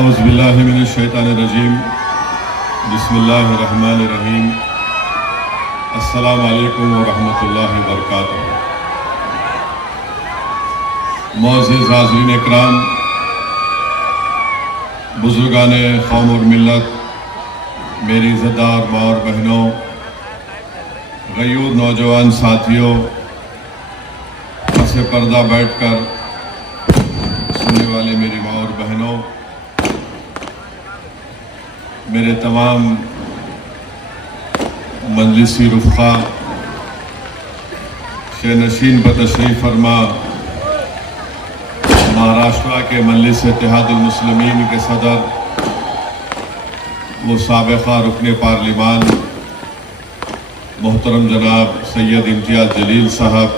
اعوذ باللہ من الشیطان الرجیم بسم اللہ الرحمن الرحیم السلام علیکم ورحمۃ اللہ وبرکاتہ۔ معزز حاضرین اکرام، بزرگان قوم اور ملت، میری عزتدار ماں اور بہنوں، غیور نوجوان ساتھیوں، پس پردہ بیٹھ کر سننے والے میری ماں اور بہنوں، میرے تمام مجلسی رفقا، شینشین بتشریف فرما مہاراشٹرا کے مجلس اتحاد المسلمین کے صدر و سابقہ رکن پارلیمان محترم جناب سید امتیاز جلیل صاحب،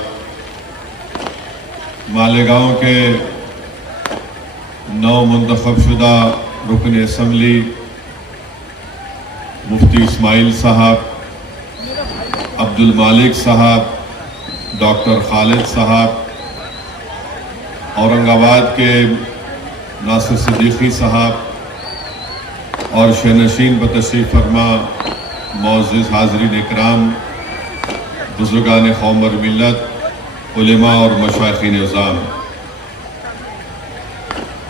مالیگاؤں کے نو منتخب شدہ رکن اسمبلی مفتی اسماعیل صاحب، عبد المالک صاحب، ڈاکٹر خالد صاحب، اورنگ آباد کے ناصر صدیقی صاحب اور شینشین بتشریف فرما معزز حاضرین اکرام، بزرگان قوم اور ملت، علماء اور مشائخین عظام،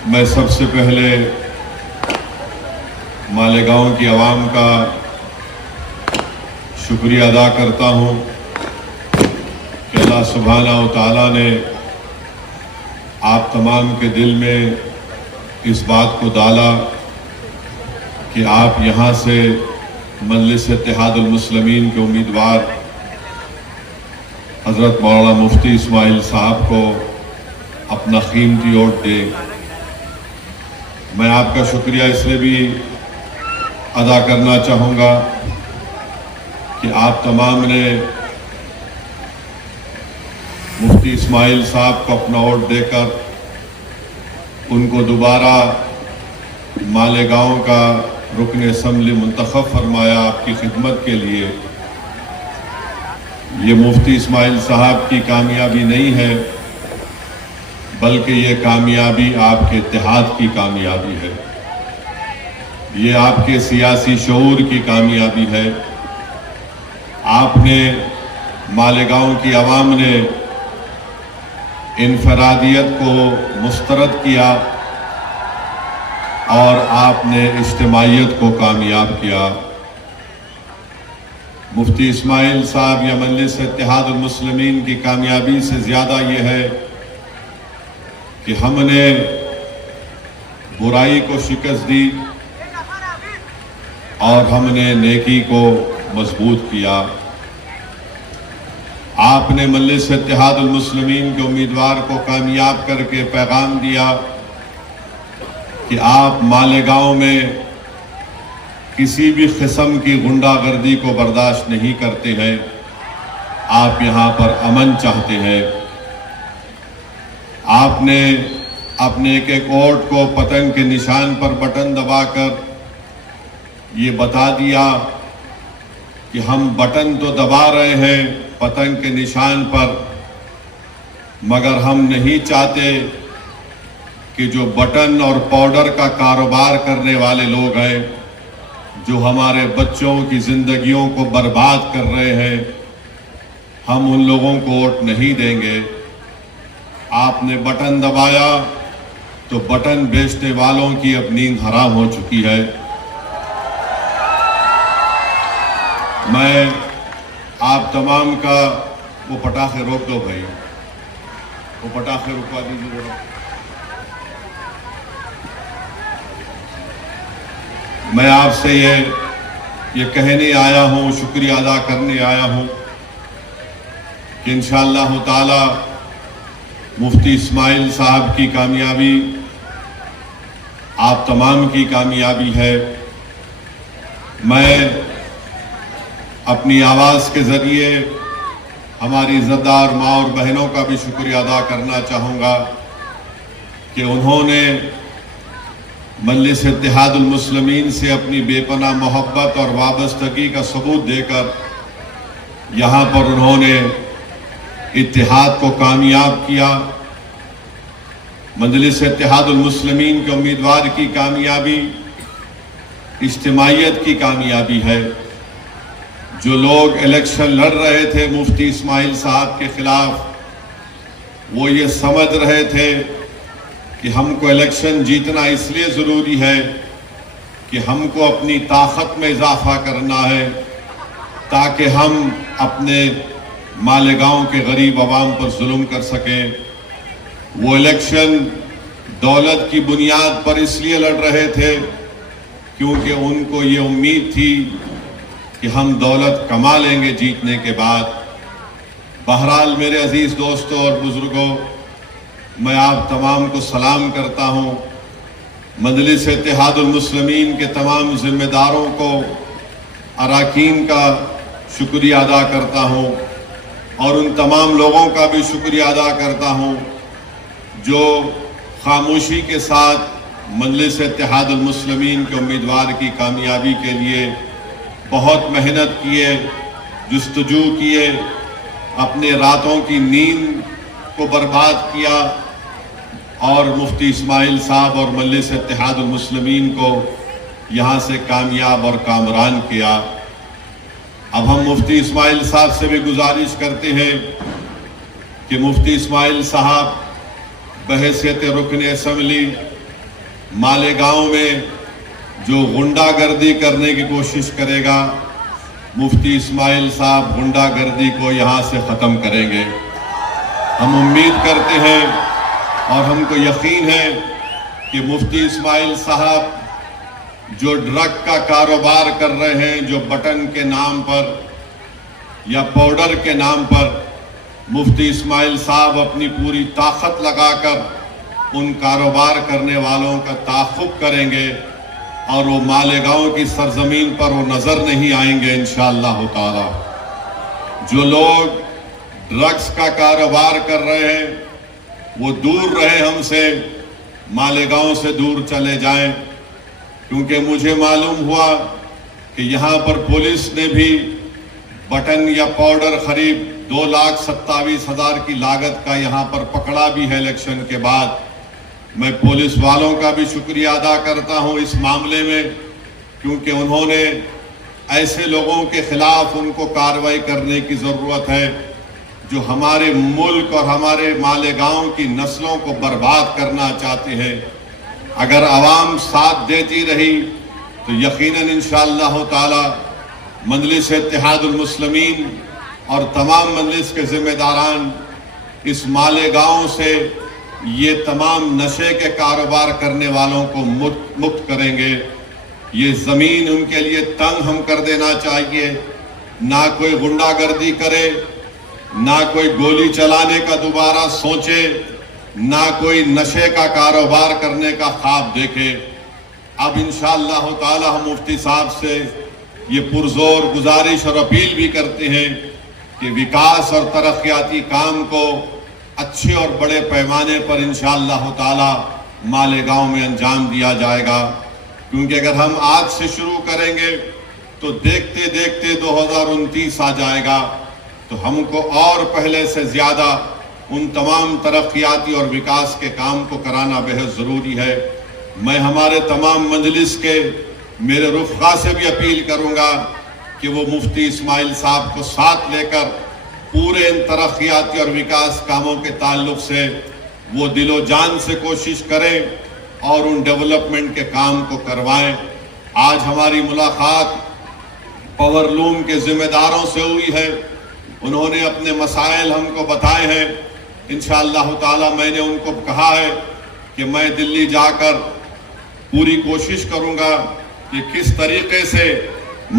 میں سب سے پہلے مالیگاؤں کی عوام کا شکریہ ادا کرتا ہوں کہ اللہ سبحانہ و تعالیٰ نے آپ تمام کے دل میں اس بات کو ڈالا کہ آپ یہاں سے مجلس اتحاد المسلمین کے امیدوار حضرت مولانا مفتی اسماعیل صاحب کو اپنا قیمتی ووٹ دیں۔ میں آپ کا شکریہ اس لیے بھی ادا کرنا چاہوں گا کہ آپ تمام نے مفتی اسماعیل صاحب کو اپنا ووٹ دے کر ان کو دوبارہ مالیگاؤں کا رکن اسمبلی منتخب فرمایا آپ کی خدمت کے لیے۔ یہ مفتی اسماعیل صاحب کی کامیابی نہیں ہے، بلکہ یہ کامیابی آپ کے اتحاد کی کامیابی ہے، یہ آپ کے سیاسی شعور کی کامیابی ہے۔ آپ نے مالیگاؤں کی عوام نے انفرادیت کو مسترد کیا اور آپ نے اجتماعیت کو کامیاب کیا۔ مفتی اسماعیل صاحب یا مجلس اتحاد المسلمین کی کامیابی سے زیادہ یہ ہے کہ ہم نے برائی کو شکست دی اور ہم نے نیکی کو مضبوط کیا۔ آپ نے مجلس اتحاد المسلمین کے امیدوار کو کامیاب کر کے پیغام دیا کہ آپ مالیگاؤں میں کسی بھی قسم کی غنڈہ گردی کو برداشت نہیں کرتے ہیں، آپ یہاں پر امن چاہتے ہیں۔ آپ نے اپنے ایک ایک ووٹ کو پتنگ کے نشان پر بٹن دبا کر یہ بتا دیا کہ ہم بٹن تو دبا رہے ہیں پتنگ کے نشان پر، مگر ہم نہیں چاہتے کہ جو بٹن اور پاؤڈر کا کاروبار کرنے والے لوگ ہیں، جو ہمارے بچوں کی زندگیوں کو برباد کر رہے ہیں، ہم ان لوگوں کو ووٹ نہیں دیں گے۔ آپ نے بٹن دبایا تو بٹن بیچنے والوں کی اب نیند حرام ہو چکی ہے۔ میں آپ تمام کا وہ پٹاخے روک دو بھائی، وہ پٹاخے رکوا دیجیے ذرا۔ میں آپ سے یہ کہنے آیا ہوں، شکریہ ادا کرنے آیا ہوں کہ انشاءاللہ تعالی مفتی اسماعیل صاحب کی کامیابی آپ تمام کی کامیابی ہے۔ میں اپنی آواز کے ذریعے ہماری عزتدار ماں اور بہنوں کا بھی شکریہ ادا کرنا چاہوں گا کہ انہوں نے مجلس اتحاد المسلمین سے اپنی بے پناہ محبت اور وابستگی کا ثبوت دے کر یہاں پر انہوں نے اتحاد کو کامیاب کیا۔ مجلس اتحاد المسلمین کے امیدوار کی کامیابی اجتماعیت کی کامیابی ہے۔ جو لوگ الیکشن لڑ رہے تھے مفتی اسماعیل صاحب کے خلاف، وہ یہ سمجھ رہے تھے کہ ہم کو الیکشن جیتنا اس لیے ضروری ہے کہ ہم کو اپنی طاقت میں اضافہ کرنا ہے تاکہ ہم اپنے مالیگاؤں کے غریب عوام پر ظلم کر سکیں۔ وہ الیکشن دولت کی بنیاد پر اس لیے لڑ رہے تھے کیونکہ ان کو یہ امید تھی کہ ہم دولت کما لیں گے جیتنے کے بعد۔ بہرحال میرے عزیز دوستوں اور بزرگوں، میں آپ تمام کو سلام کرتا ہوں۔ مجلس اتحاد المسلمین کے تمام ذمہ داروں کو، اراکین کا شکریہ ادا کرتا ہوں، اور ان تمام لوگوں کا بھی شکریہ ادا کرتا ہوں جو خاموشی کے ساتھ مجلس اتحاد المسلمین کے امیدوار کی کامیابی کے لیے بہت محنت کیے، جستجو کیے، اپنے راتوں کی نیند کو برباد کیا اور مفتی اسماعیل صاحب اور مجلس اتحاد المسلمین کو یہاں سے کامیاب اور کامران کیا۔ اب ہم مفتی اسماعیل صاحب سے بھی گزارش کرتے ہیں کہ مفتی اسماعیل صاحب بحیثیت رکن اسمبلی مالیگاؤں میں جو غنڈہ گردی کرنے کی کوشش کرے گا، مفتی اسماعیل صاحب غنڈہ گردی کو یہاں سے ختم کریں گے۔ ہم امید کرتے ہیں اور ہم کو یقین ہے کہ مفتی اسماعیل صاحب جو ڈرگ کا کاروبار کر رہے ہیں، جو بٹن کے نام پر یا پاؤڈر کے نام پر، مفتی اسماعیل صاحب اپنی پوری طاقت لگا کر ان کاروبار کرنے والوں کا تعاقب کریں گے اور وہ مالیگاؤں کی سرزمین پر وہ نظر نہیں آئیں گے انشاءاللہ تعالی۔ جو لوگ ڈرگز کا کاروبار کر رہے ہیں وہ دور رہے ہم سے، مالیگاؤں سے دور چلے جائیں، کیونکہ مجھے معلوم ہوا کہ یہاں پر پولیس نے بھی بٹن یا پاؤڈر خرید 2,27,000 کی لاگت کا یہاں پر پکڑا بھی ہے الیکشن کے بعد۔ میں پولیس والوں کا بھی شکریہ ادا کرتا ہوں اس معاملے میں، کیونکہ انہوں نے ایسے لوگوں کے خلاف ان کو کارروائی کرنے کی ضرورت ہے جو ہمارے ملک اور ہمارے مالیگاؤں کی نسلوں کو برباد کرنا چاہتے ہیں۔ اگر عوام ساتھ دیتی رہی تو یقیناً انشاءاللہ تعالی مجلس اتحاد المسلمین اور تمام مجلس کے ذمہ داران اس مالیگاؤں سے یہ تمام نشے کے کاروبار کرنے والوں کو مکت کریں گے۔ یہ زمین ان کے لیے تنگ ہم کر دینا چاہیے، نہ کوئی غنڈہ گردی کرے، نہ کوئی گولی چلانے کا دوبارہ سوچے، نہ کوئی نشے کا کاروبار کرنے کا خواب دیکھے۔ اب انشاءاللہ تعالی ہم مفتی صاحب سے یہ پرزور گزارش اور اپیل بھی کرتے ہیں کہ وکاس اور ترقیاتی کام کو اچھے اور بڑے پیمانے پر انشاءاللہ تعالی مالیگاؤں میں انجام دیا جائے گا، کیونکہ اگر ہم آج سے شروع کریں گے تو دیکھتے دیکھتے 2029 آ جائے گا، تو ہم کو اور پہلے سے زیادہ ان تمام ترقیاتی اور وکاس کے کام کو کرانا بہت ضروری ہے۔ میں ہمارے تمام مجلس کے میرے رفقا سے بھی اپیل کروں گا کہ وہ مفتی اسماعیل صاحب کو ساتھ لے کر پورے ان ترقیاتی اور وکاس کاموں کے تعلق سے وہ دل و جان سے کوشش کریں اور ان ڈیولپمنٹ کے کام کو کروائیں۔ آج ہماری ملاقات پاور لوم کے ذمہ داروں سے ہوئی ہے، انہوں نے اپنے مسائل ہم کو بتائے ہیں۔ انشاءاللہ تعالی میں نے ان کو کہا ہے کہ میں دلی جا کر پوری کوشش کروں گا کہ کس طریقے سے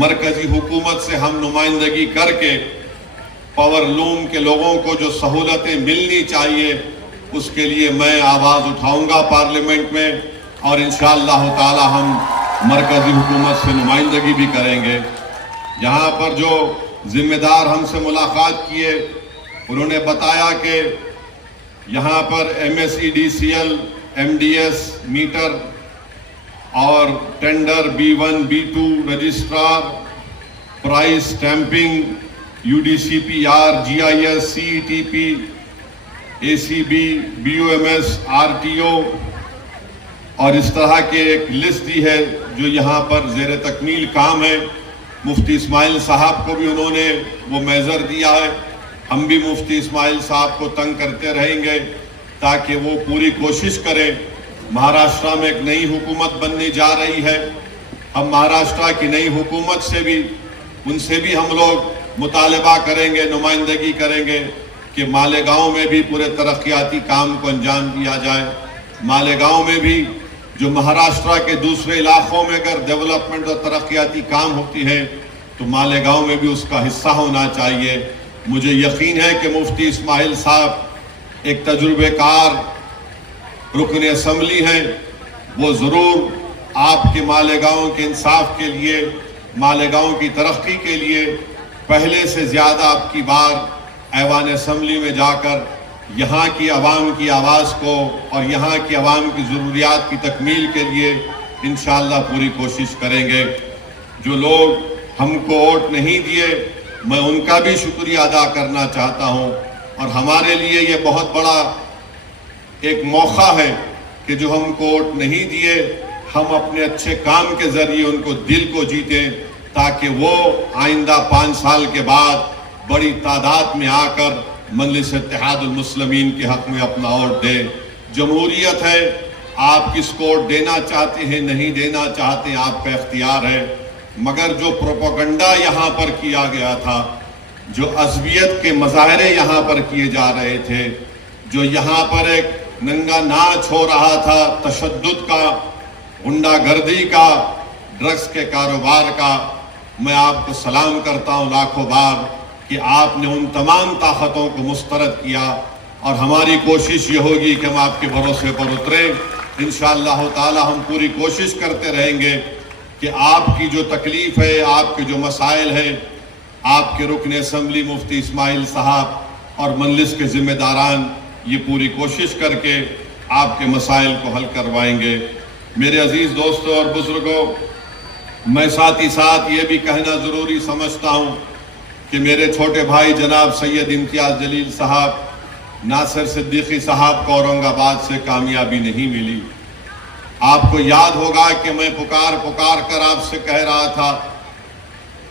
مرکزی حکومت سے ہم نمائندگی کر کے پاور لوم کے لوگوں کو جو سہولتیں ملنی چاہیے اس کے لیے میں آواز اٹھاؤں گا پارلیمنٹ میں، اور انشاءاللہ تعالی ہم مرکزی حکومت سے نمائندگی بھی کریں گے۔ یہاں پر جو ذمہ دار ہم سے ملاقات کیے انہوں نے بتایا کہ یہاں پر MSEDCL MDS میٹر اور tender B1 B2 registrar, price stamping, UDCPR GIS CETP، ACB, BUMS, RTO اور اس طرح کے ایک لسٹ دی ہے جو یہاں پر زیر تکمیل کام ہے. مفتی اسماعیل صاحب کو بھی انہوں نے وہ میزر دیا ہے. ہم بھی مفتی اسماعیل صاحب کو تنگ کرتے رہیں گے تاکہ وہ پوری کوشش کریں. مہاراشٹرا میں ایک نئی حکومت بننے جا رہی ہے. ہم مہاراشٹرا کی نئی حکومت سے بھی ان سے بھی ہم لوگ مطالبہ کریں گے, نمائندگی کریں گے کہ مالیگاؤں میں بھی پورے ترقیاتی کام کو انجام دیا جائے. مالیگاؤں میں بھی جو مہاراشٹرا کے دوسرے علاقوں میں اگر ڈیولپمنٹ اور ترقیاتی کام ہوتی ہے تو مالیگاؤں میں بھی اس کا حصہ ہونا چاہیے. مجھے یقین ہے کہ مفتی اسماعیل صاحب ایک تجربے کار رکن اسمبلی ہیں. وہ ضرور آپ کے مالیگاؤں کے انصاف کے لیے, مالیگاؤں کی ترقی کے لیے پہلے سے زیادہ آپ کی بار ایوان اسمبلی میں جا کر یہاں کی عوام کی آواز کو اور یہاں کی عوام کی ضروریات کی تکمیل کے لیے انشاءاللہ پوری کوشش کریں گے. جو لوگ ہم کو ووٹ نہیں دیے میں ان کا بھی شکریہ ادا کرنا چاہتا ہوں, اور ہمارے لیے یہ بہت بڑا ایک موقع ہے کہ جو ہم کو ووٹ نہیں دیے ہم اپنے اچھے کام کے ذریعے ان کو دل کو جیتیں تاکہ وہ آئندہ 5 سال کے بعد بڑی تعداد میں آ کر مجلس اتحاد المسلمین کے حق میں اپنا ووٹ دے. جمہوریت ہے, آپ کس کو ووٹ دینا چاہتے ہیں نہیں دینا چاہتے ہیں آپ کا اختیار ہے, مگر جو پروپیگنڈا یہاں پر کیا گیا تھا, جو عصبیت کے مظاہرے یہاں پر کیے جا رہے تھے, جو یہاں پر ایک ننگا ناچ ہو رہا تھا تشدد کا, غنڈہ گردی کا, ڈرگس کے کاروبار کا, میں آپ کو سلام کرتا ہوں لاکھوں بار کہ آپ نے ان تمام طاقتوں کو مسترد کیا. اور ہماری کوشش یہ ہوگی کہ ہم آپ کے بھروسے پر اتریں. انشاءاللہ تعالی ہم پوری کوشش کرتے رہیں گے کہ آپ کی جو تکلیف ہے, آپ کے جو مسائل ہیں, آپ کے رکن اسمبلی مفتی اسماعیل صاحب اور مجلس کے ذمہ داران یہ پوری کوشش کر کے آپ کے مسائل کو حل کروائیں گے. میرے عزیز دوستوں اور بزرگوں, میں ساتھ ہی ساتھ یہ بھی کہنا ضروری سمجھتا ہوں کہ میرے چھوٹے بھائی جناب سید امتیاز جلیل صاحب, ناصر صدیقی صاحب کو اورنگ آباد سے کامیابی نہیں ملی. آپ کو یاد ہوگا کہ میں پکار کر آپ سے کہہ رہا تھا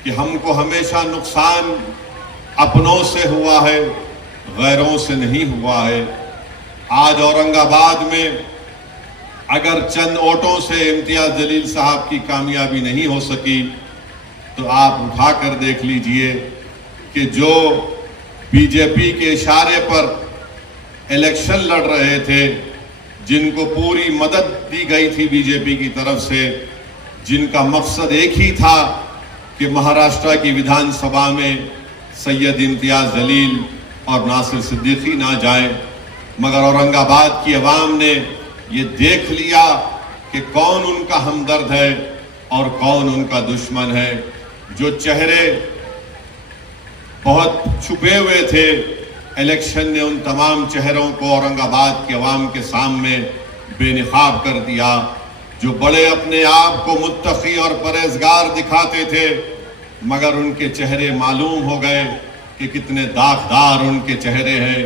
کہ ہم کو ہمیشہ نقصان اپنوں سے ہوا ہے, غیروں سے نہیں ہوا ہے. آج اورنگ آباد میں اگر چند ووٹوں سے امتیاز جلیل صاحب کی کامیابی نہیں ہو سکی تو آپ اٹھا کر دیکھ لیجئے کہ جو بی جے پی کے اشارے پر الیکشن لڑ رہے تھے, جن کو پوری مدد دی گئی تھی بی جے پی کی طرف سے, جن کا مقصد ایک ہی تھا کہ مہاراشٹرا کی ودھان سبھا میں سید امتیاز جلیل اور ناصر صدیقی نہ جائیں, مگر اورنگ آباد کی عوام نے یہ دیکھ لیا کہ کون ان کا ہمدرد ہے اور کون ان کا دشمن ہے. جو چہرے بہت چھپے ہوئے تھے, الیکشن نے ان تمام چہروں کو اورنگ آباد کے عوام کے سامنے بے نقاب کر دیا. جو بڑے اپنے آپ کو متقی اور پرہیزگار دکھاتے تھے, مگر ان کے چہرے معلوم ہو گئے کہ کتنے داغدار ان کے چہرے ہیں,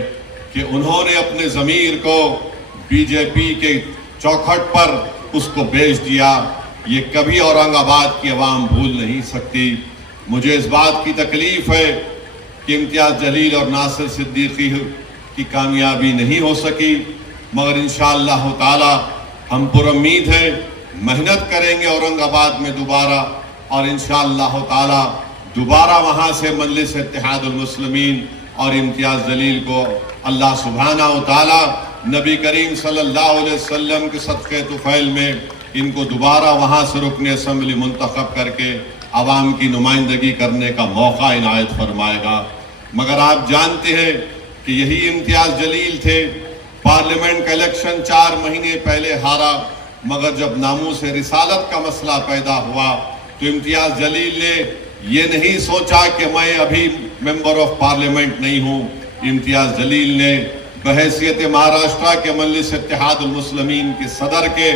کہ انہوں نے اپنے ضمیر کو بی جے پی کے چوکھٹ پر اس کو بیچ دیا. یہ کبھی اورنگ آباد کی عوام بھول نہیں سکتی. مجھے اس بات کی تکلیف ہے کہ امتیاز جلیل اور ناصر صدیقی کی کامیابی نہیں ہو سکی, مگر انشاءاللہ تعالی ہم پر امید ہیں, محنت کریں گے اورنگ آباد میں دوبارہ, اور انشاءاللہ تعالی دوبارہ وہاں سے مجلس اتحاد المسلمین اور امتیاز جلیل کو اللہ سبحانہ و تعالی نبی کریم صلی اللہ علیہ وسلم کے صدقے طفیل میں ان کو دوبارہ وہاں سے رکن اسمبلی منتخب کر کے عوام کی نمائندگی کرنے کا موقع عنایت فرمائے گا. مگر آپ جانتے ہیں کہ یہی امتیاز جلیل تھے, پارلیمنٹ کا الیکشن 4 مہینے پہلے ہارا, مگر جب ناموس رسالت کا مسئلہ پیدا ہوا تو امتیاز جلیل نے یہ نہیں سوچا کہ میں ابھی ممبر آف پارلیمنٹ نہیں ہوں. امتیاز جلیل نے بحیثیت مہاراشٹرا کے مجلس اتحاد المسلمین کے صدر کے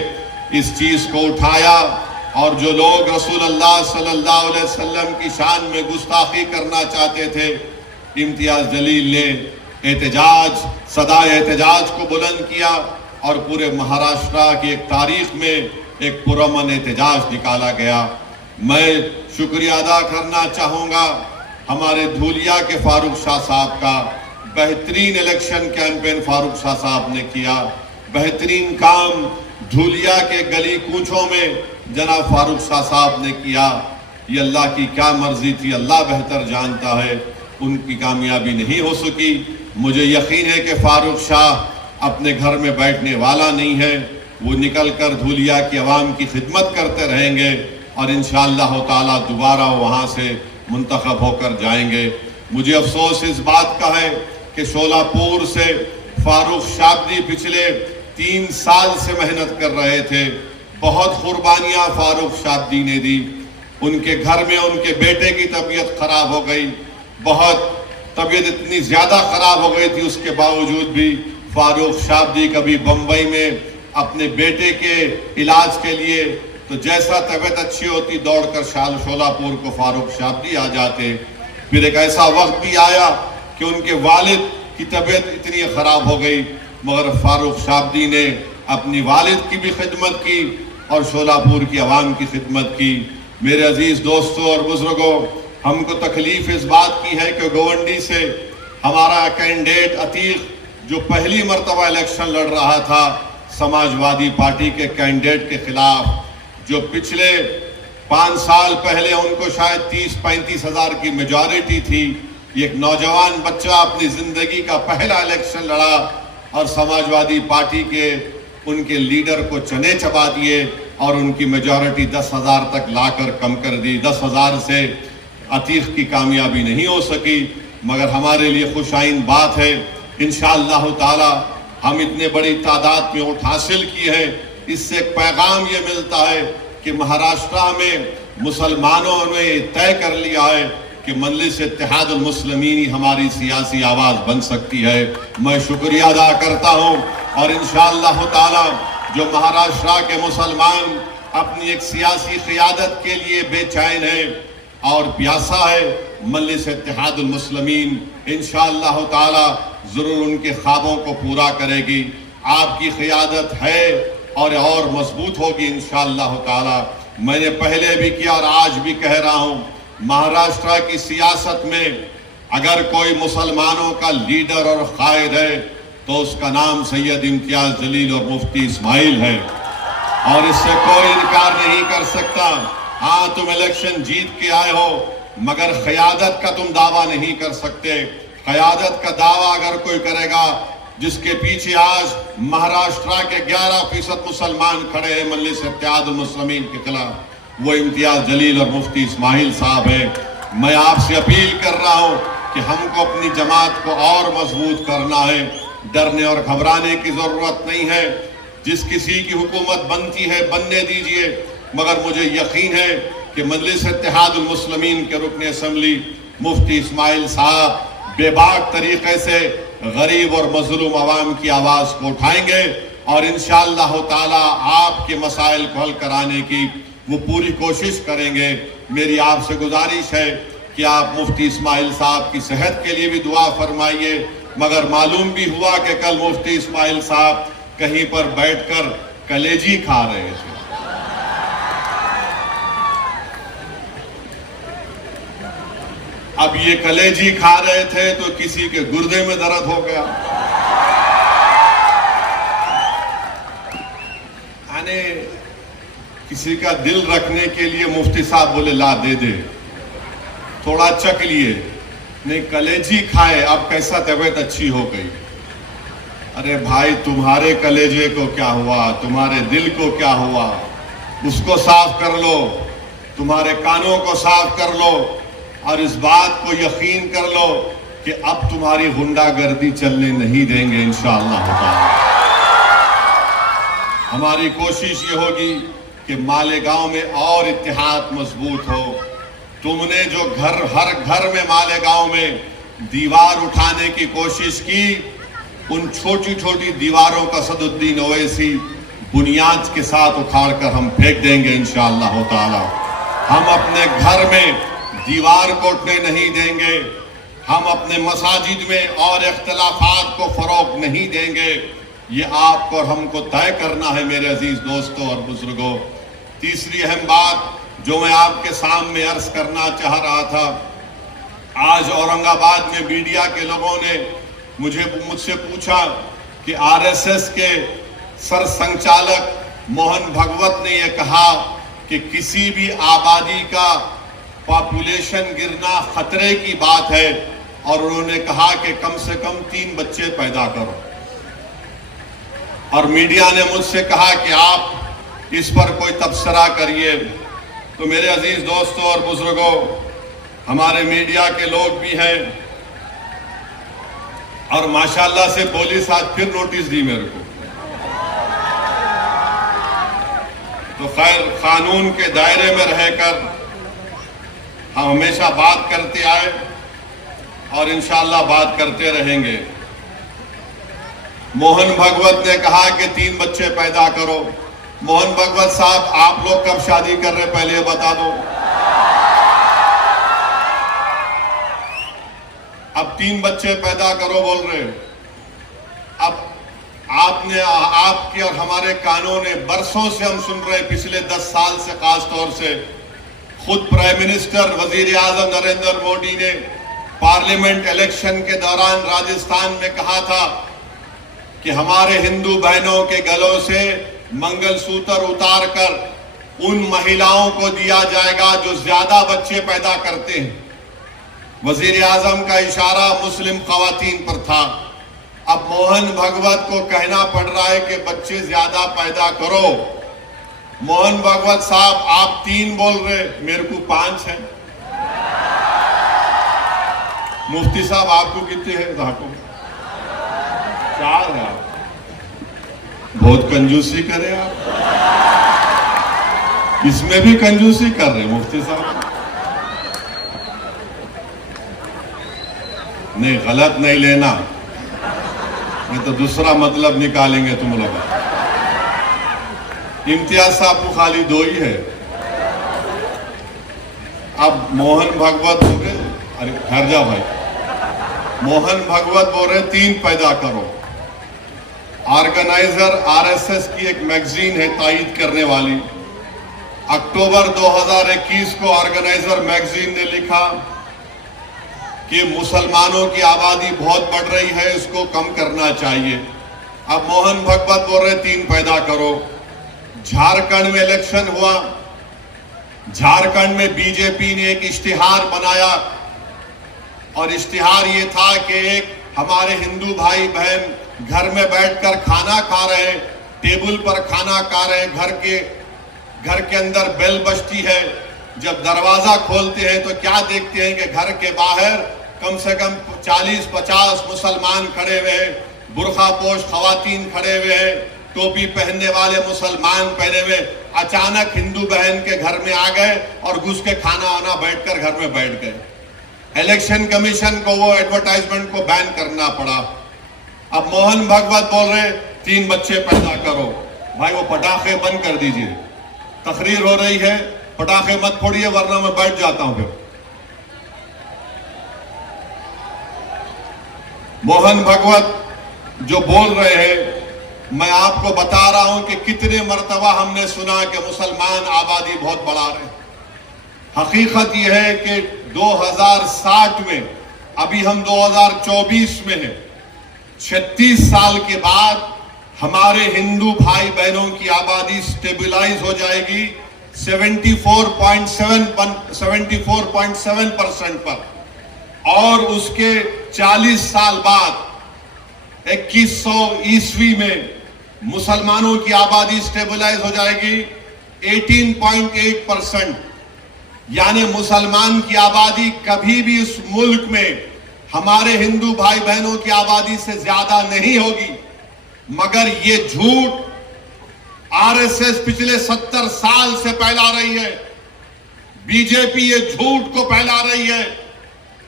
اس چیز کو اٹھایا, اور جو لوگ رسول اللہ صلی اللہ علیہ وسلم کی شان میں گستاخی کرنا چاہتے تھے, امتیاز جلیل نے احتجاج صدائے احتجاج کو بلند کیا اور پورے مہاراشٹرا کی ایک تاریخ میں ایک پرامن احتجاج نکالا گیا۔ میں شکریہ ادا کرنا چاہوں گا ہمارے دھولیا کے فاروق شاہ صاحب کا، بہترین الیکشن کیمپین فاروق شاہ صاحب نے کیا، بہترین کام دھولیا کے گلی کوچوں میں جناب فاروق شاہ صاحب نے کیا۔ یہ اللہ کی کیا مرضی تھی، اللہ بہتر جانتا ہے، ان کی کامیابی نہیں ہو سکی۔ مجھے یقین ہے کہ فاروق شاہ اپنے گھر میں بیٹھنے والا نہیں ہے، وہ نکل کر دھولیا کی عوام کی خدمت کرتے رہیں گے اور انشاءاللہ تعالی دوبارہ وہاں سے منتخب ہو کر جائیں گے۔ مجھے افسوس اس بات کا ہے کہ شولہ پور سے فاروق شابدی پچھلے 3 سال سے محنت کر رہے تھے، بہت قربانیاں فاروق شابدی نے دی۔ ان کے گھر میں ان کے بیٹے کی طبیعت خراب ہو گئی، بہت طبیعت اتنی زیادہ خراب ہو گئی تھی، اس کے باوجود بھی فاروق شابدی کبھی بمبئی میں اپنے بیٹے کے علاج کے لیے تو جیسا طبیعت اچھی ہوتی دوڑ کر شولہ پور کو فاروق شابدی آ جاتے۔ پھر ایک ایسا وقت بھی آیا کہ ان کے والد کی طبیعت اتنی خراب ہو گئی، مگر فاروق شابدی نے اپنی والد کی بھی خدمت کی اور شولہ پور کی عوام کی خدمت کی۔ میرے عزیز دوستوں اور بزرگوں، ہم کو تکلیف اس بات کی ہے کہ گوونڈی سے ہمارا کینڈیڈیٹ عتیق جو پہلی مرتبہ الیکشن لڑ رہا تھا سماجوادی پارٹی کے کینڈیڈیٹ کے خلاف، جو پچھلے 5 سال پہلے ان کو شاید 30-35 ہزار کی میجورٹی تھی، ایک نوجوان بچہ اپنی زندگی کا پہلا الیکشن لڑا اور سماجوادی پارٹی کے ان کے لیڈر کو چنے چبا دیے اور ان کی میجورٹی 10,000 تک لا کر کم کر دی۔ 10,000 سے عتیق کی کامیابی نہیں ہو سکی، مگر ہمارے لیے خوش آئند بات ہے انشاءاللہ تعالی ہم اتنے بڑی تعداد میں ووٹ حاصل کی ہے۔ اس سے ایک پیغام یہ ملتا ہے کہ مہاراشٹرا میں مسلمانوں نے طے کر لیا ہے کہ مجلس اتحاد المسلمین ہی ہماری سیاسی آواز بن سکتی ہے۔ میں شکریہ ادا کرتا ہوں اور انشاءاللہ تعالی جو مہاراشٹرا کے مسلمان اپنی ایک سیاسی قیادت کے لیے بے چین ہے اور پیاسا ہے، مجلس اتحاد المسلمین انشاءاللہ تعالی ضرور ان کے خوابوں کو پورا کرے گی۔ آپ کی قیادت ہے اور مضبوط ہوگی انشاءاللہ تعالی۔ میں نے پہلے بھی کیا اور آج بھی کہہ رہا ہوں، مہاراشٹرا کی سیاست میں اگر کوئی مسلمانوں کا لیڈر اور قائد ہے تو اس کا نام سید امتیاز جلیل اور مفتی اسماعیل ہے، اور اس سے کوئی انکار نہیں کر سکتا۔ ہاں تم الیکشن جیت کے آئے ہو مگر قیادت کا تم دعویٰ نہیں کر سکتے۔ قیادت کا دعویٰ اگر کوئی کرے گا جس کے پیچھے آج مہاراشٹرا کے 11% مسلمان کھڑے ہیں مجلس اتحاد المسلمین کے خلاف، وہ امتیاز جلیل اور مفتی اسماعیل صاحب ہیں۔ میں آپ سے اپیل کر رہا ہوں کہ ہم کو اپنی جماعت کو اور مضبوط کرنا ہے، ڈرنے اور گھبرانے کی ضرورت نہیں ہے۔ جس کسی کی حکومت بنتی ہے بننے دیجئے، مگر مجھے یقین ہے کہ مجلس اتحاد المسلمین کے رکن اسمبلی مفتی اسماعیل صاحب بے باک طریقے سے غریب اور مظلوم عوام کی آواز کو اٹھائیں گے اور انشاءاللہ تعالی آپ کے مسائل کو حل کرانے کی وہ پوری کوشش کریں گے۔ میری آپ سے گزارش ہے کہ آپ مفتی اسماعیل صاحب کی صحت کے لیے بھی دعا فرمائیے، مگر معلوم بھی ہوا کہ کل مفتی اسماعیل صاحب کہیں پر بیٹھ کر کلیجی کھا رہے تھے۔ اب یہ کلیجی کھا رہے تھے تو کسی کے گردے میں درد ہو گیا۔ یعنی کسی کا دل رکھنے کے لیے مفتی صاحب بولے لا دے دے، تھوڑا چک لیے، نہیں کلیجی کھائے، اب کیسا طبیعت اچھی ہو گئی۔ ارے بھائی تمہارے کلیجے کو کیا ہوا، تمہارے دل کو کیا ہوا، اس کو صاف کر لو، تمہارے کانوں کو صاف کر لو اور اس بات کو یقین کر لو کہ اب تمہاری غنڈہ گردی چلنے نہیں دیں گے انشاءاللہ تعالی۔ ہماری کوشش یہ ہوگی کہ مالیگاؤں میں اور اتحاد مضبوط ہو۔ تم نے جو ہر گھر میں مالیگاؤں میں دیوار اٹھانے کی کوشش کی، ان چھوٹی چھوٹی دیواروں کا اسد الدین اویسی بنیاد کے ساتھ اکھاڑ کر ہم پھینک دیں گے انشاءاللہ تعالی۔ ہم اپنے گھر میں دیوار کوٹنے نہیں دیں گے، ہم اپنے مساجد میں اور اختلافات کو فروغ نہیں دیں گے. یہ آپ کو اور ہم کو طے کرنا ہے میرے عزیز دوستوں اور بزرگوں. تیسری اہم بات جو میں آپ کے سامنے عرض کرنا چاہ رہا تھا، آج اورنگ آباد میں میڈیا کے لوگوں نے مجھ سے پوچھا کہ آر ایس ایس کے سر سنچالک موہن بھگوت نے یہ کہا کہ کسی بھی آبادی کا پاپولیشن گرنا خطرے کی بات ہے، اور انہوں نے کہا کہ کم سے کم 3 بچے پیدا کرو. اور میڈیا نے مجھ سے کہا کہ آپ اس پر کوئی تبصرہ کریے. تو میرے عزیز دوستوں اور بزرگوں، ہمارے میڈیا کے لوگ بھی ہیں، اور ماشاءاللہ سے پولیس آج پھر نوٹس دی میرے کو. تو خیر، قانون کے دائرے میں رہ کر ہم ہمیشہ بات کرتے آئے اور انشاءاللہ بات کرتے رہیں گے. موہن بھگوت نے کہا کہ 3 بچے پیدا کرو. موہن بھگوت صاحب، آپ لوگ کب شادی کر رہے پہلے یہ بتا دو. اب 3 بچے پیدا کرو بول رہے. اب آپ کے اور ہمارے قانون برسوں سے ہم سن رہے ہیں، پچھلے 10 سال سے خاص طور سے خود پرائم منسٹر وزیر اعظم نریندر مودی نے پارلیمنٹ الیکشن کے دوران راجستھان میں کہا تھا کہ ہمارے ہندو بہنوں کے گلوں سے منگل سوتر اتار کر ان مہیلاؤں کو دیا جائے گا جو زیادہ بچے پیدا کرتے ہیں. وزیر اعظم کا اشارہ مسلم خواتین پر تھا. اب موہن بھگوت کو کہنا پڑ رہا ہے کہ بچے زیادہ پیدا کرو. موہن بھگوت صاحب، آپ 3 بول رہے، میرے کو 5 ہیں. مفتی صاحب آپ کو کتنے ہیں؟ 4 ہے. آپ بہت کنجوسی کرے. آپ اس میں بھی کنجوسی کر رہے مفتی صاحب. نہیں، غلط نہیں لینا، نہیں تو دوسرا مطلب نکالیں گے تم لوگ. امتیاز صاحب کو خالی 2 ہی ہے. اب موہن بھگوت بول رہے، ارے ٹھہر جا بھائی. موہن بھگوت بول رہے 3 پیدا کرو. آرگنائزر آر ایس ایس کی ایک میگزین ہے تائید کرنے والی. اکتوبر 2021 کو آرگنائزر میگزین نے لکھا کہ مسلمانوں کی آبادی بہت بڑھ رہی ہے، اس کو کم کرنا چاہیے. اب موہن بھگوت بول رہے 3 پیدا کرو. جھارکھنڈ میں الیکشن ہوا. جھارکھنڈ میں بی جے پی نے ایک اشتہار بنایا، اور اشتہار یہ تھا کہ ایک ہمارے ہندو بھائی بہن گھر میں بیٹھ کر کھانا کھا رہے ہیں، ٹیبل پر کھانا کھا رہے ہیں، گھر کے اندر بیل بجتی ہے. جب دروازہ کھولتے ہیں تو کیا دیکھتے ہیں کہ گھر کے باہر کم سے کم 40-50 مسلمان کھڑے ہوئے ہیں، برقع پوش خواتین کھڑے ہوئے ہیں، ٹوپی پہننے والے مسلمان پہنے ہوئے. اچانک ہندو بہن کے گھر میں آ گئے اور گھس کے کھانا بیٹھ کر گھر میں بیٹھ گئے. الیکشن کمیشن کو وہ ایڈورٹائزمنٹ کو بین کرنا پڑا. اب موہن بھگوت بول رہے 3 بچے پیدا کرو. بھائی وہ پٹاخے بند کر دیجئے. تقریر ہو رہی ہے، پٹاخے مت پھوڑیے ورنہ میں بیٹھ جاتا ہوں. پھر موہن بھگوت جو بول رہے ہیں، میں آپ کو بتا رہا ہوں کہ کتنے مرتبہ ہم نے سنا کہ مسلمان آبادی بہت بڑھا رہے. حقیقت یہ ہے کہ 2060 میں، ابھی ہم 2024 میں ہیں، 36 سال کے بعد ہمارے ہندو بھائی بہنوں کی آبادی سٹیبلائز ہو جائے گی 74.7% پر، اور اس کے 40 سال بعد 2100 عیسوی میں مسلمانوں کی آبادی سٹیبلائز ہو جائے گی 18.8%. یعنی مسلمان کی آبادی کبھی بھی اس ملک میں ہمارے ہندو بھائی بہنوں کی آبادی سے زیادہ نہیں ہوگی. مگر یہ جھوٹ آر ایس ایس پچھلے 70 سال سے پھیلا رہی ہے. بی جے پی یہ جھوٹ کو پھیلا رہی ہے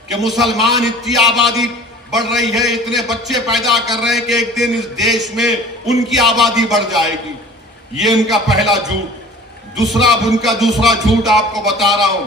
کہ مسلمان اتنی آبادی بڑھ رہی ہے، اتنے بچے پیدا کر رہے ہیں کہ ایک دن اس دیش میں ان کی آبادی بڑھ جائے گی. یہ ان کا پہلا جھوٹ. ان کا دوسرا جھوٹ آپ کو بتا رہا ہوں.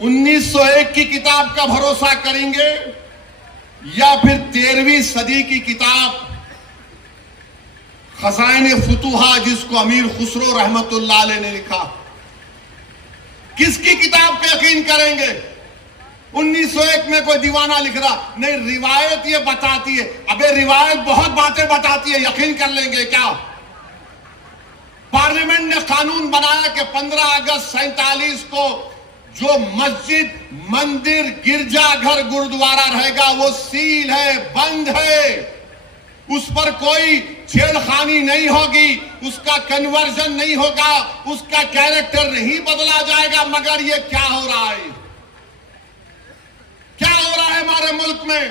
1901 کی کتاب کا بھروسہ کریں گے یا پھر 13ویں صدی کی کتاب خزائن فتوحات جس کو امیر خسرو رحمت اللہ علیہ نے لکھا؟ کس کی کتاب پہ یقین کریں گے؟ 1901 میں کوئی دیوانہ لکھ رہا نہیں، روایت یہ بتاتی ہے. ابے روایت بہت باتیں بتاتی ہے، یقین کر لیں گے کیا؟ پارلیمنٹ نے قانون بنایا کہ 15 اگست 47 کو جو مسجد، مندر، گرجا گھر، گردوارہ رہے گا وہ سیل ہے، بند ہے، اس پر کوئی چھیڑ خانی نہیں ہوگی، اس کا کنورژن نہیں ہوگا، اس کا کیریکٹر نہیں بدلا جائے گا. مگر یہ کیا ہو رہا ہے؟ کیا ہو رہا ہے ہمارے ملک میں؟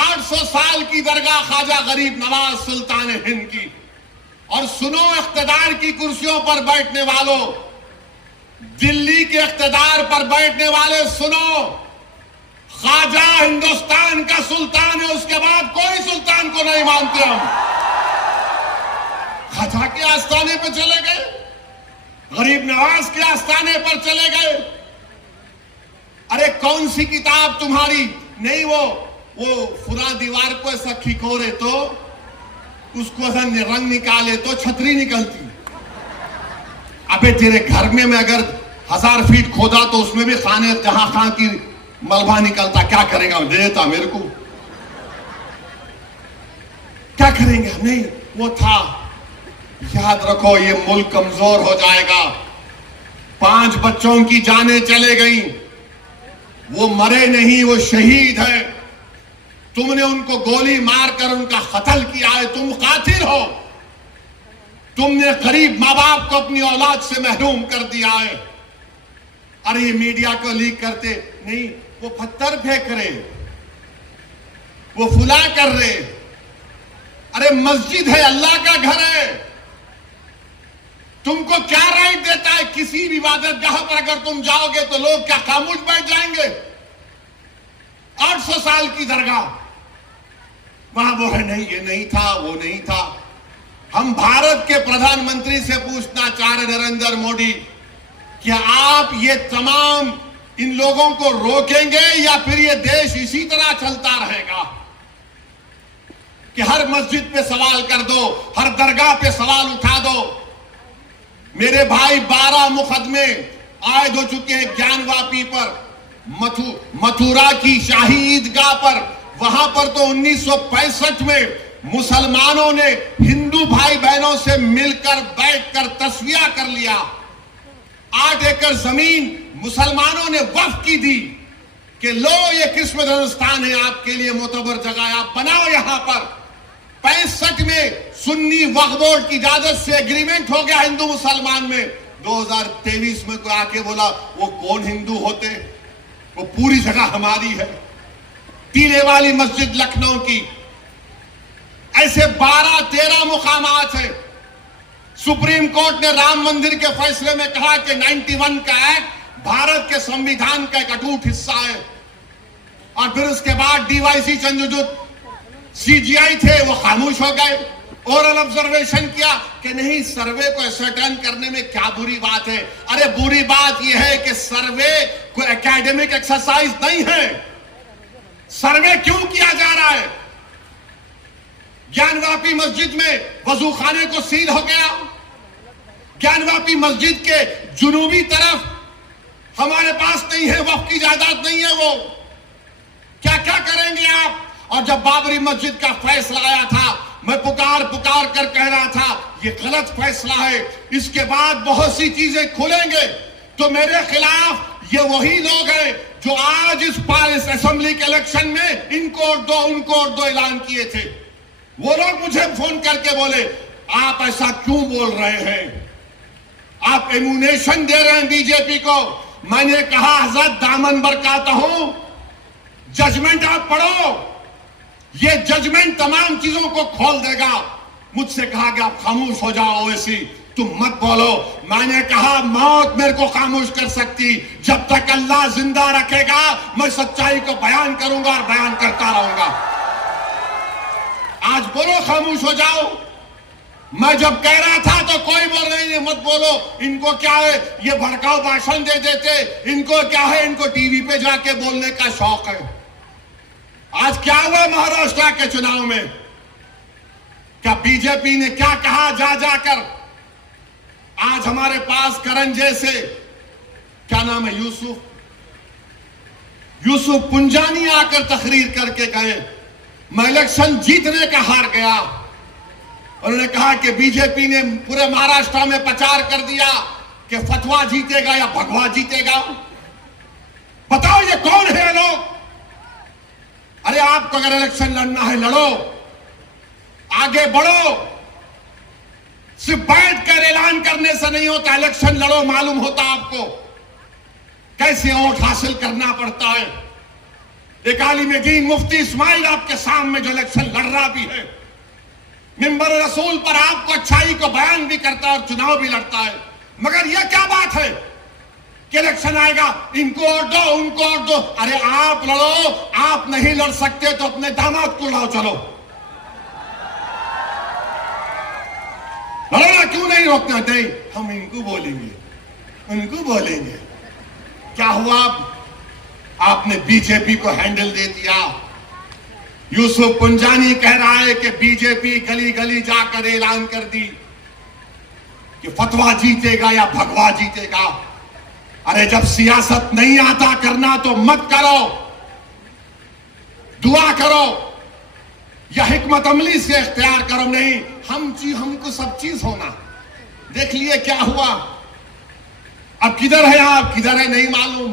800 سال کی درگاہ خواجہ غریب نواز سلطان ہند کی، اور سنو اقتدار کی کرسیوں پر بیٹھنے والوں، دلی کے اقتدار پر بیٹھنے والے سنو، خواجہ ہندوستان کا سلطان ہے، اس کے بعد کوئی سلطان کو نہیں مانتے ہم. خواجہ کے آستانے پہ چلے گئے، غریب نواز کے آستانے پر چلے گئے. ارے کون سی کتاب تمہاری؟ نہیں وہ فلاں دیوار کو ایسا کھکورے تو اس کو ایسا رنگ نکالے تو چھتری نکلتی. ابے تیرے گھر میں اگر 1000 فیٹ کھودا تو اس میں بھی خانے جہاں خان کی ملبہ نکلتا، کیا کریں گا؟ دے دیتا میرے کو، کیا کریں گے؟ نہیں وہ تھا. یاد رکھو یہ ملک کمزور ہو جائے گا. 5 بچوں کی جانیں چلے گئیں، وہ مرے نہیں، وہ شہید ہے. تم نے ان کو گولی مار کر ان کا قتل کیا ہے، تم قاتل ہو. تم نے غریب ماں باپ کو اپنی اولاد سے محروم کر دیا ہے. ارے یہ میڈیا کو لیک کرتے نہیں، وہ پتھر پھینک رہے، وہ فلا کر رہے. ارے مسجد ہے، اللہ کا گھر ہے. تم کو کیا رائٹ دیتا ہے کسی بھی عبادت گاہ پر اگر تم جاؤ گے تو لوگ کیا خاموش بیٹھ جائیں گے؟ 800 سال کی درگاہ وہاں وہ ہے نہیں، یہ نہیں تھا، وہ نہیں تھا. ہم بھارت کے پردھان منتری سے پوچھنا چاہ رہے نریندر مودی، کیا آپ یہ تمام ان لوگوں کو روکیں گے یا پھر یہ دیش اسی طرح چلتا رہے گا کہ ہر مسجد پہ سوال کر دو، ہر درگاہ پہ سوال اٹھا دو؟ میرے بھائی 12 مقدمے عائد ہو چکے ہیں گیان واپی پر، متھورا کی شاہی عیدگاہ پر. وہاں پر تو 1965 میں مسلمانوں نے ہندو بھائی بہنوں سے مل کر بیٹھ کر تصفیہ کر لیا. 8 ایکڑ زمین مسلمانوں نے وقف کی دی کہ لو یہ کشمیر ہندوستان ہے، آپ کے لیے معتبر جگہ ہے، آپ بناؤ یہاں پر. 65 میں سنی وقف بورڈ کی اجازت سے ایگریمنٹ ہو گیا ہندو مسلمان میں. 2023 میں کوئی آ کے بولا وہ کون ہندو ہوتے، وہ پوری جگہ ہماری ہے. ٹیلے والی مسجد لکھنؤ کی، ایسے 12-13 مقامات ہیں. سپریم کورٹ نے رام مندر کے فیصلے میں کہا کہ 91 کا ایکٹ بھارت کے سمویدھان کا ایک اٹوٹ حصہ ہے. اور پھر اس کے بعد ڈی وائی سی چندرچوڈ CGI تھے، وہ خاموش ہو گئے. اورل آبزرویشن کیا کہ نہیں، سروے کو اسرٹین کرنے میں کیا بری بات ہے؟ ارے بری بات یہ ہے کہ سروے کوئی اکیڈمک ایکسرسائز نہیں ہے. سروے کیوں کیا جا رہا ہے؟ گیان واپی مسجد میں وضو خانے کو سیل ہو گیا. گیان واپی مسجد کے جنوبی طرف ہمارے پاس نہیں ہے، وقف کی جائیداد نہیں ہے. وہ کیا کریں گے آپ؟ اور جب بابری مسجد کا فیصلہ آیا تھا، میں پکار کر کہہ رہا تھا یہ غلط فیصلہ ہے، اس کے بعد بہت سی چیزیں کھلیں گے. تو میرے خلاف یہ وہی لوگ ہیں جو آج اس اسمبلی کے الیکشن میں ان کو ووٹ دو اعلان کیے تھے. وہ لوگ مجھے فون کر کے بولے آپ ایسا کیوں بول رہے ہیں، آپ ایمونیشن دے رہے ہیں بی جے پی کو. میں نے کہا حضرت دامن برکاتا ہوں، ججمنٹ آپ پڑھو، یہ ججمنٹ تمام چیزوں کو کھول دے گا. مجھ سے کہا کہ آپ خاموش ہو جاؤ، ایسی تم مت بولو. میں نے کہا موت میرے کو خاموش کر سکتی، جب تک اللہ زندہ رکھے گا میں سچائی کو بیان کروں گا اور بیان کرتا رہوں گا. آج بولو خاموش ہو جاؤ. میں جب کہہ رہا تھا تو کوئی بول رہے مت بولو، ان کو کیا ہے، یہ بھڑکاؤ بھاشن دے دیتے، ان کو کیا ہے، ان کو ٹی وی پہ جا کے بولنے کا شوق ہے۔ آج کیا ہوا مہاراشٹر کے چناؤ میں؟ کیا بی جے پی نے کیا کہا جا جا کر؟ آج ہمارے پاس کرن جیسے، کیا نام ہے، یوسف پنجانی آ کر تقریر کر کے گئے، میں الیکشن جیتنے کا ہار گیا۔ انہوں نے کہا کہ بی جے پی نے پورے مہاراشٹر میں پرچار کر دیا کہ فتوا جیتے گا یا بھگوا جیتے گا۔ بتاؤ یہ کون ہے لوگ؟ ارے آپ کو اگر الیکشن لڑنا ہے لڑو، آگے بڑھو، صرف بیٹھ کر اعلان کرنے سے نہیں ہوتا، الیکشن لڑو، معلوم ہوتا آپ کو کیسے ووٹ حاصل کرنا پڑتا ہے۔ ایک عالم دین مفتی اسماعیل آپ کے سامنے جو الیکشن لڑ رہا بھی ہے، منبر رسول پر آپ کو اچھائی کو بیان بھی کرتا ہے اور چناؤ بھی لڑتا ہے، مگر یہ کیا بات ہے کہ الیکشن آئے گا ان کو ووٹ دو، ان کو ووٹ دو۔ ارے آپ لڑو، آپ نہیں لڑ سکتے تو اپنے داماد کو لاؤ، چلو لڑو نا، کیوں نہیں روکنا؟ نہیں، ہم ان کو بولیں گے، ان کو بولیں گے۔ کیا ہوا؟ آپ نے بی جے پی کو ہینڈل دے دیا۔ یوسف پنجانی کہہ رہا ہے کہ بی جے پی گلی گلی جا کر اعلان کر دی کہ فتوا جیتے گا یا بھگوا جیتے گا۔ ارے جب سیاست نہیں آتا کرنا تو مت کرو، دعا کرو یا حکمت عملی سے اختیار کرو۔ نہیں، ہم کو سب چیز ہونا۔ دیکھ لیے کیا ہوا، اب کدھر ہے آپ، کدھر ہے نہیں معلوم۔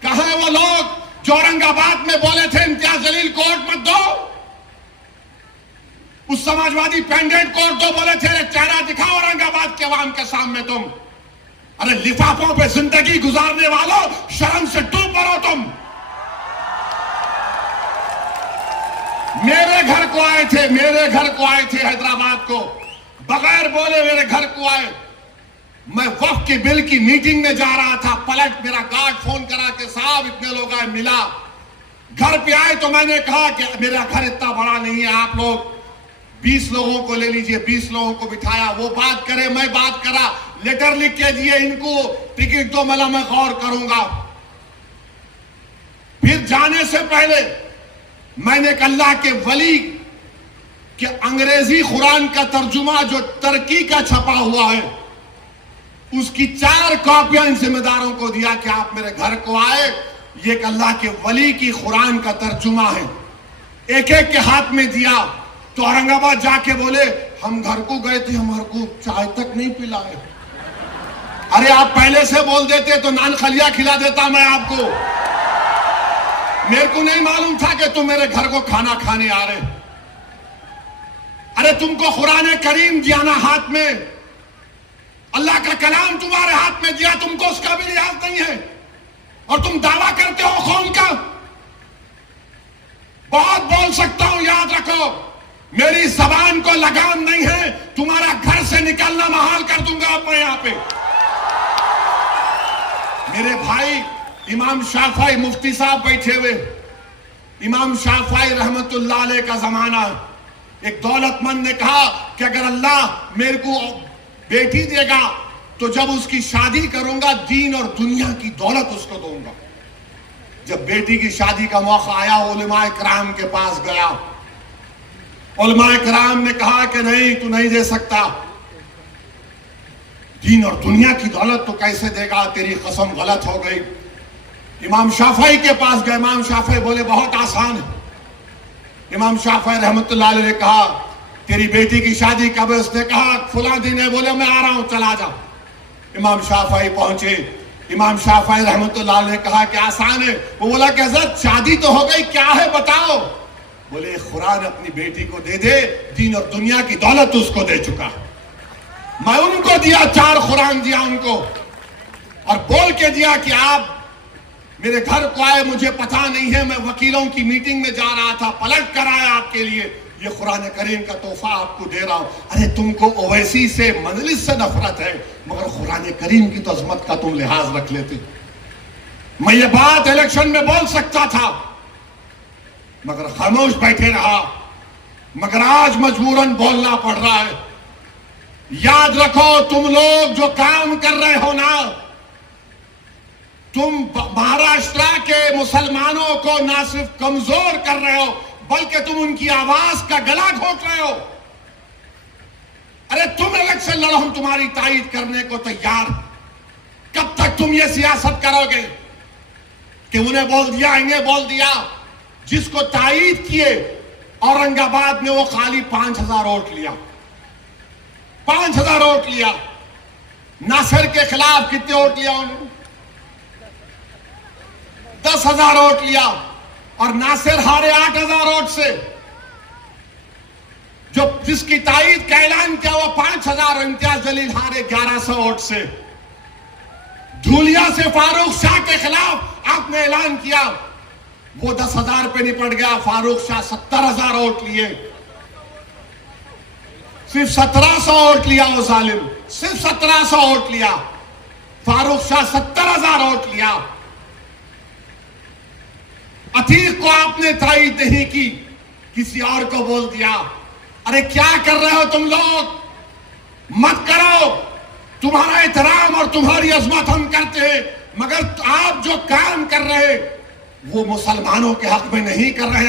کہاں ہیں وہ لوگ جو اورنگ آباد میں بولے تھے امتیاز جلیل کو ووٹ مت دو، اس سماجوادی پینڈنٹ کو ووٹ دو، بولے تھے چہرہ دکھاؤ اورنگ آباد کے عوام کے سامنے تم۔ ارے لفافوں پہ زندگی گزارنے والوں، شرم سے ڈوب پڑو تم۔ میرے گھر کو آئے تھے، میرے گھر کو آئے تھے حیدرآباد کو، بغیر بولے میرے گھر کو آئے۔ میں وقف کے بل کی میٹنگ میں جا رہا تھا، پلٹ میرا گارڈ فون کرا کہ صاحب اتنے لوگ آئے، ملا۔ گھر پہ آئے تو میں نے کہا کہ میرا گھر اتنا بڑا نہیں ہے، آپ لوگ 20 لوگوں کو لے لیجئے، 20 لوگوں کو بٹھایا، وہ بات کرے، میں بات کرا، لیٹر لکھ کے دیے، ان کو ٹکٹ دو، میں غور کروں گا۔ پھر جانے سے پہلے میں نے ایک اللہ کے ولی کہ انگریزی قرآن کا ترجمہ جو ترکی کا چھپا ہوا ہے، اس کی 4 کاپیاں ان ذمہ داروں کو دیا کہ آپ میرے گھر کو آئے، یہ ایک اللہ کے ولی کی قرآن کا ترجمہ ہے۔ ایک ایک کے ہاتھ میں دیا تو اورنگ آباد جا کے بولے ہم گھر کو گئے تھے، ہمارے کو چائے تک نہیں پلائے۔ ارے آپ پہلے سے بول دیتے تو نان خلیہ کھلا دیتا میں آپ کو، میرے کو نہیں معلوم تھا کہ تم میرے گھر کو کھانا کھانے آ رہے۔ ارے تم کو قرآن کریم دیا نا ہاتھ میں، اللہ کا کلام تمہارے ہاتھ میں دیا، تم کو اس کا بھی لحاظ نہیں ہے، اور تم دعویٰ کرتے ہو قوم کا۔ بہت بول سکتا ہوں، یاد رکھو میری زبان کو لگام نہیں ہے، تمہارا گھر سے نکلنا محال کر دوں گا میں یہاں پہ۔ میرے بھائی امام شافعی مفتی صاحب بیٹھے ہوئے، امام شافعی رحمت اللہ علیہ کا زمانہ، ایک دولت مند نے کہا کہ اگر اللہ میرے کو بیٹی دے گا تو جب اس کی شادی کروں گا دین اور دنیا کی دولت اس کو دوں گا۔ جب بیٹی کی شادی کا موقع آیا علماء کرام کے پاس گیا، علماء کرام نے کہا کہ نہیں تو نہیں دے سکتا، دین اور دنیا کی دولت تو کیسے دے گا، تیری قسم غلط ہو گئی۔ امام شافعی کے پاس گئے، امام شافعی بولے بہت آسان ہے۔ امام شافعی رحمت اللہ علیہ نے کہا تیری بیٹی کی شادی کب ہے؟ اس نے کہا فلاں دن ہے۔ بولے میں آ رہا ہوں، چلا جا۔ امام شافعی پہنچے، امام شافعی رحمت اللہ علیہ نے کہا کہ آسان ہے۔ وہ بولا کہ حضرت شادی تو ہو گئی، کیا ہے بتاؤ؟ بولے قرآن اپنی بیٹی کو دے دے، دین اور دنیا کی دولت اس کو دے چکا، میں ان کو دیا، 4 قرآن دیا ان کو، اور بول کے دیا کہ آپ میرے گھر کو آئے، مجھے پتہ نہیں ہے، میں وکیلوں کی میٹنگ میں جا رہا تھا، پلٹ کر آیا آپ کے لیے، یہ قرآن کریم کا تحفہ آپ کو دے رہا ہوں۔ ارے تم کو اویسی سے مجلس سے نفرت ہے، مگر قرآن کریم کی تو عظمت کا تم لحاظ رکھ لیتے۔ میں یہ بات الیکشن میں بول سکتا تھا مگر خاموش بیٹھے رہا، مگر آج مجبوراً بولنا پڑ رہا ہے۔ یاد رکھو تم لوگ جو کام کر رہے ہو نا، تم مہاراشٹر کے مسلمانوں کو نہ صرف کمزور کر رہے ہو بلکہ تم ان کی آواز کا گلا گھونٹ رہے ہو۔ ارے تم الیکشن لڑو، ہم تمہاری تائید کرنے کو تیار۔ کب تک تم یہ سیاست کرو گے کہ انہیں بول دیا انہیں بول دیا؟ جس کو تائید کیے اورنگ آباد میں وہ خالی 5,000 ووٹ لیا، 5,000 ووٹ لیا۔ ناصر کے خلاف کتنے ووٹ لیا انہوں نے؟ 10,000 ووٹ لیا، اور ناصر ہارے 8,000 ووٹ سے۔ جو جس کی تائید کا اعلان کیا وہ 5,000، امتیاز جلیل ہارے 1,100 ووٹ سے۔ دھولیا سے فاروق شاہ کے خلاف آپ نے اعلان کیا، وہ 10,000 پہ نپٹ گیا، فاروق شاہ 70,000 ووٹ لیے۔ صرف 1,700 ووٹ لیا وہ ظالم، صرف 1,700 ووٹ لیا۔ فاروق شاہ 70,000 ووٹ لیا۔ عتیق کو آپ نے تائید نہیں کی، کسی اور کو بول دیا۔ ارے کیا کر رہے ہو تم لوگ؟ مت کرو۔ تمہارا احترام اور تمہاری عظمت ہم کرتے ہیں، مگر آپ جو کام کر رہے وہ مسلمانوں کے حق میں نہیں کر رہے۔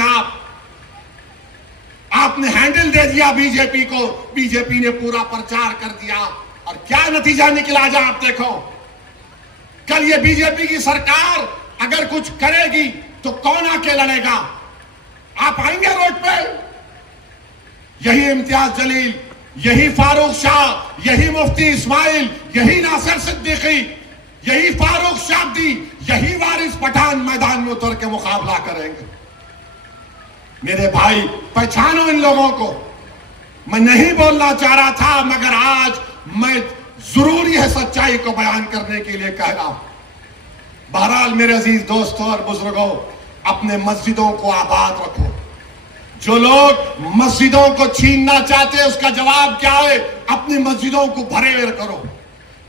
آپ نے ہینڈل دے دیا بی جے پی کو، بی جے پی نے پورا پرچار کر دیا، اور کیا نتیجہ نکلا جا آپ دیکھو۔ کل یہ بی جے پی کی سرکار اگر کچھ کرے گی تو کون آ کے لڑے گا؟ آپ آئیں گے روڈ پہ؟ یہی امتیاز جلیل، یہی فاروق شاہ، یہی مفتی اسماعیل، یہی ناصر صدیقی، یہی فاروق شابدی، یہی وارث پٹھان میدان میں اتر کے مقابلہ کریں گے۔ میرے بھائی پہچانو ان لوگوں کو۔ میں نہیں بولنا چاہ رہا تھا، مگر آج میں ضروری ہے سچائی کو بیان کرنے کے لیے کہہ رہا ہوں۔ بہرحال میرے عزیز دوستوں اور بزرگوں، اپنے مسجدوں کو آباد رکھو۔ جو لوگ مسجدوں کو چھیننا چاہتے ہیں اس کا جواب کیا ہے؟ اپنی مسجدوں کو بھرے کرو۔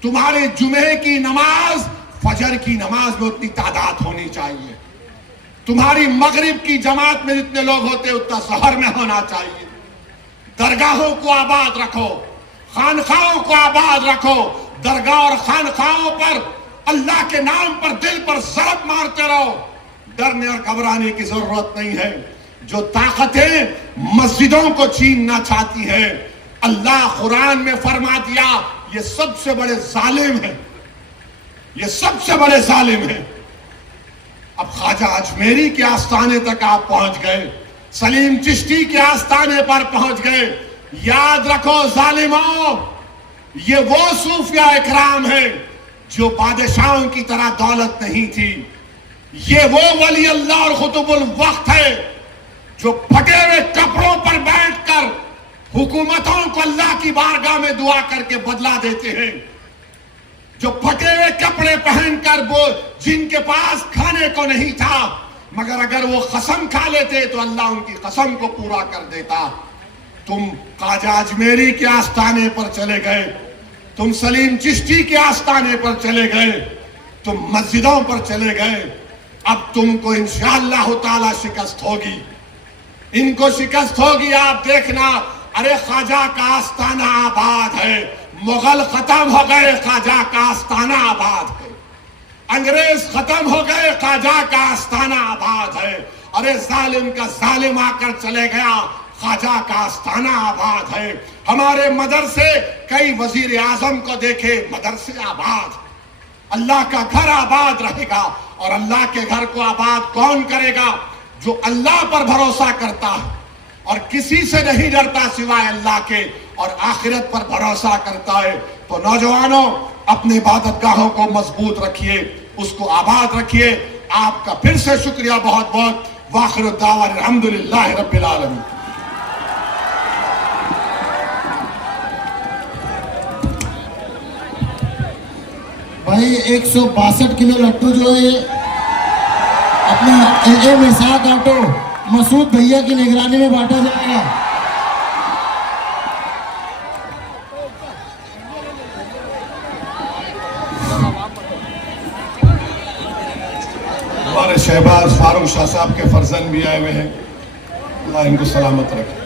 تمہاری جمعے کی نماز فجر کی نماز میں اتنی تعداد ہونی چاہیے، تمہاری مغرب کی جماعت میں جتنے لوگ ہوتے اتنا سحر میں ہونا چاہیے۔ درگاہوں کو آباد رکھو، خانخواہوں کو آباد رکھو۔ درگاہ اور خانخواہوں پر اللہ کے نام پر دل پر ضرب مارتے رہو، ڈرنے اور گھبرانے کی ضرورت نہیں ہے۔ جو طاقتیں مسجدوں کو چھیننا چاہتی ہیں، اللہ قرآن میں فرما دیا یہ سب سے بڑے ظالم ہیں، یہ سب سے بڑے ظالم ہیں۔ اب خواجہ اجمیری کے آستانے تک آپ پہنچ گئے، سلیم چشتی کے آستانے پر پہنچ گئے۔ یاد رکھو ظالموں، یہ وہ صوفیاء اکرام ہیں جو بادشاہوں کی طرح دولت نہیں تھی۔ یہ وہ ولی اللہ اور خطب الوقت ہے جو پھٹے ہوئے کپڑوں پر بیٹھ کر حکومتوں کو اللہ کی بارگاہ میں دعا کر کے بدلہ دیتے ہیں، جو پھٹے ہوئے کپڑے پہن کر وہ جن کے پاس کھانے کو نہیں تھا، مگر اگر وہ قسم کھا لیتے تو اللہ ان کی قسم کو پورا کر دیتا۔ تم خواجہ اجمیری کے آستانے پر چلے گئے، تم سلیم چشتی کے آستانے پر چلے گئے، تم مسجدوں پر چلے گئے۔ اب تم کو انشاءاللہ تعالی شکست ہوگی، ان کو شکست ہوگی۔ آپ دیکھنا، ارے خواجہ کا آستانہ آباد ہے، مغل ختم ہو گئے، خواجہ کا آستانہ آباد ہے، انگریز ختم ہو گئے، خواجہ کا آستانہ آباد ہے۔ ارے ظالم کا ظالم آ کر چلے گیا، خواجہ کا آستانہ آباد ہے۔ ہمارے مدرسے، کئی وزیر اعظم کو دیکھے، مدرسے آباد، اللہ کا گھر آباد رہے گا۔ اور اللہ کے گھر کو آباد کون کرے گا؟ جو اللہ پر بھروسہ کرتا ہے اور کسی سے نہیں ڈرتا سوائے اللہ کے، اور آخرت پر بھروسہ کرتا ہے۔ تو نوجوانوں، اپنے عبادت گاہوں کو مضبوط رکھیے، اس کو آباد رکھیے۔ آپ کا پھر سے شکریہ بہت بہت۔ وآخر الدعوان الحمدللہ رب العالمین۔ بھائی 162 کلو لڈو جو ہے اپنا اے میں 7 آٹو مسعود بھیا کی نگرانی میں بانٹا جائے گا۔ ہمارے شہباز فاروق شاہ صاحب کے فرزند بھی آئے ہوئے ہیں، اللہ ان کو سلامت رکھے۔